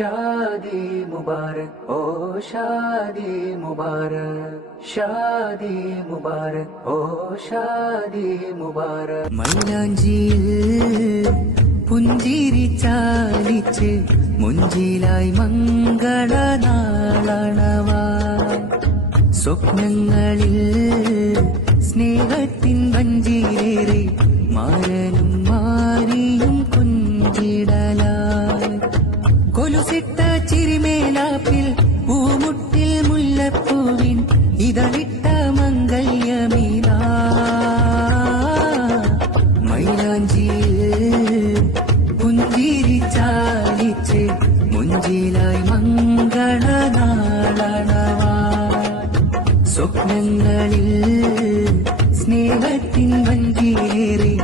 शादी मुबारक ओ शादी मुबारक शादी मुबारक ओ शादी मुबारक മൈലാഞ്ചിയിൽ പുഞ്ചിരി ചാലിച്ച് മുഞ്ചിലായി മംഗളനാളണവാ സ്വപ്നങ്ങളിൽ സ്നേഹത്തിൻ വഞ്ചിയേറി മാരനും മാരിയും കുഞ്ചിടലായി കൊലുസിട്ട ചിരിമേലാപ്പിൽ പൂമുട്ടിൽ മുല്ലപ്പൂവിൻ ഇതളിട്ട മംഗല്യമിതാ മൈലാഞ്ചിയിൽ പുഞ്ചിരി ചാലിച്ച് മുഞ്ചിലായി മംഗളനാളണവാ സ്വപ്നങ്ങളിൽ സ്നേഹത്തിൻ വഞ്ചിയേറി